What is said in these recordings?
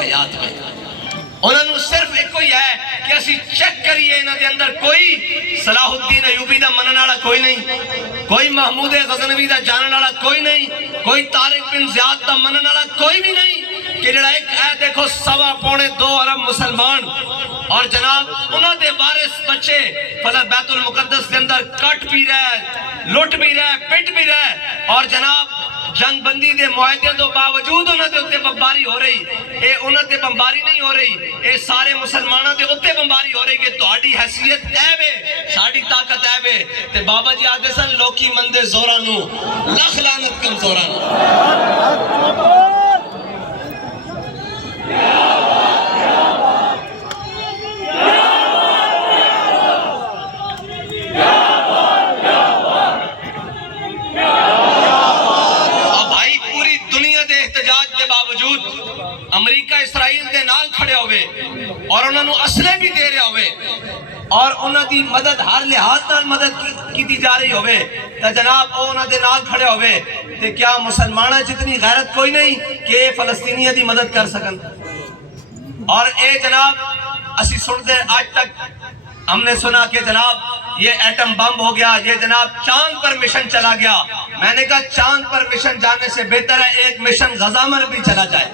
حیات میں انہوں نے صرف ایک کوئی ہے کہ اسی چیک کریے انہوں دے اندر کوئی صلاح الدین ایوبی دا منن والا کوئی نہیں، کوئی محمود غزنوی دا جانن والا کوئی نہیں، کوئی طارق بن زیاد دا منن والا کوئی بھی نہیں، کہ جڑا ایک ہے دیکھو 2.25 ارب مسلمان اور جناب انہوں دے وارث بچے فلک بیت المقدس کے اندر کٹ بھی رہے، لٹ بھی رہے، پٹ بھی رہے، اور جناب جنگ بندی دے معاہدے تو باوجود انہوں دے اتے بمباری ہو رہی، اے انہوں دے بمباری نہیں ہو رہی، اے سارے مسلمانوں دے اتے بمباری ہو رہی کہ تہاڈی حیثیت اے وے، ساڈی طاقت اے وے، تے بابا جی آدھے سن لوکی مندے زورانو لکھ لعنت کم زورانو۔ امریکہ اسرائیل دے نال کھڑے ہوئے اور انہوں نے اسلحے بھی دے رہے ہوئے اور انہوں دی مدد ہر لحاظ نال مدد کی دی جا رہی ہوئے، تو جناب انہوں دے نال کھڑے ہوئے تو کیا مسلمانہ جتنی غیرت کوئی نہیں کہ فلسطینیہ دی مدد کر سکن؟ اور اے جناب اسی سنتے آج تک ہم نے سنا کہ جناب یہ ایٹم بم ہو گیا، یہ جناب چاند پر مشن چلا گیا۔ میں نے کہا چاند پر مشن جانے سے بہتر ہے ایک مشن غزہ پر بھی چلا جائے۔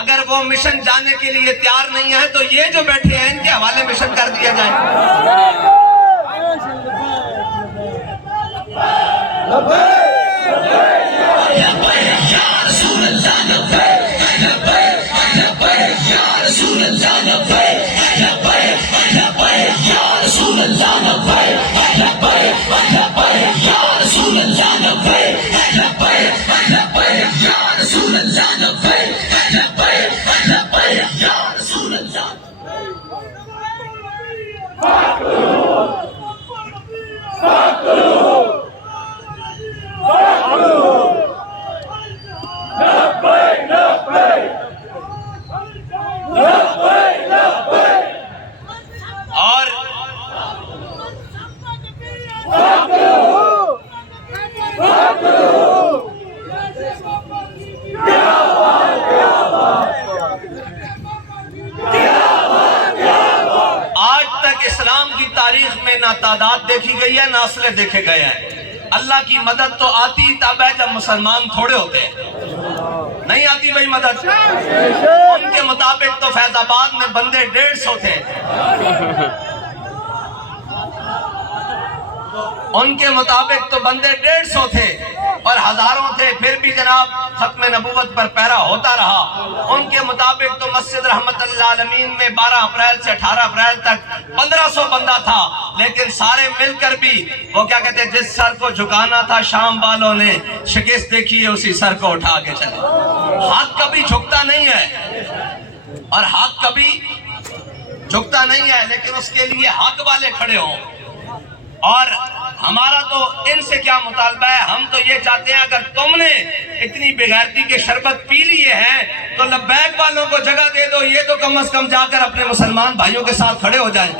اگر وہ مشن جانے کے لیے تیار نہیں ہے تو یہ جو بیٹھے ہیں ان کے حوالے مشن کر دیا جائے۔ تاریخ میں نہ تعداد دیکھی گئی ہے نہ اسلحے دیکھے گئے ہیں۔ اللہ کی مدد تو آتی تب ہے جب مسلمان تھوڑے ہوتے ہیں، نہیں آتی بھئی مدد۔ ان کے مطابق تو فیض آباد میں بندے 150 تھے، ان کے مطابق تو بندے 150 تھے اور ہزاروں تھے، پھر بھی جناب ختم نبوت پر پیرا ہوتا رہا۔ ان کے مطابق تو مسجد رحمت اللہ عالمین میں 12 اپریل سے 18 اپریل تک 1500 بندہ تھا، لیکن سارے مل کر بھی وہ کیا کہتے ہیں جس سر کو جھکانا تھا شام والوں نے شکست دیکھی ہے اسی سر کو اٹھا کے چلے۔ حق کبھی جھکتا نہیں ہے اور حق کبھی جھکتا نہیں ہے، لیکن اس کے لیے حق والے کھڑے ہوں۔ اور ہمارا تو ان سے کیا مطالبہ ہے، ہم تو یہ چاہتے ہیں اگر تم نے اتنی بغیرتی کے شربت پی لیے ہیں تو لبیک والوں کو جگہ دے دو، یہ تو کم از کم جا کر اپنے مسلمان بھائیوں کے ساتھ کھڑے ہو جائیں۔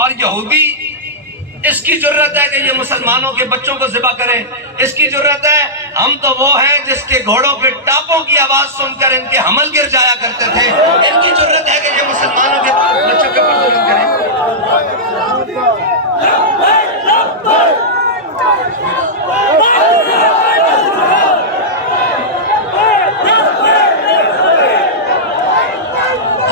اور یہودی اس کی جرت ہے کہ یہ مسلمانوں کے بچوں کو ذبح کریں، اس کی جرت ہے۔ ہم تو وہ ہیں جس کے گھوڑوں کے ٹاپوں کی آواز سن کر ان کے حمل گر جایا کرتے تھے، ان کی جرت ہے کہ یہ مسلمانوں کے بچوں کے پر ظلم کریں۔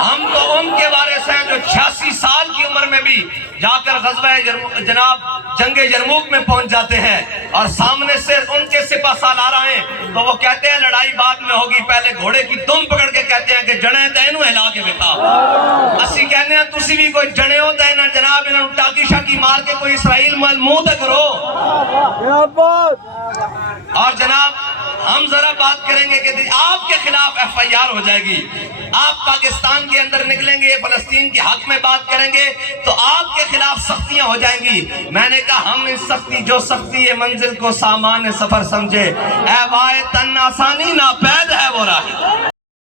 ہم تو ان کے وارث ہیں جو 86 سال کی عمر میں بھی جا کر غزوہ جناب جنگ یرموک میں پہنچ جاتے ہیں اور سامنے سے ان کے سپہ سالار آئے تو وہ کہتے ہیں لڑائی بعد میں ہوگی، پہلے گھوڑے کی دم پکڑ کے کہتے ہیں کہ جڑیں تے انہوں ہلا کے بتا۔ اسی کہنے ہیں تسی بھی کوئی جڑیں ہوتا ہے نا جناب انہوں ٹاکی شاکی مار کے کوئی اسرائیل مال منہ تک کرو۔ اور جناب ہم ذرا بات کریں گے کہ آپ کے خلاف FIR ہو جائے گی، آپ پاکستان کے اندر نکلیں گے فلسطین کے حق میں بات کریں گے تو آپ کے خلاف سختیاں ہو جائیں گی۔ میں نے کہا ہم اس سختی جو سختی ہے منزل کو سامان سفر سمجھے، اے وائے تن آسانی ناپید ہے وہ راہی۔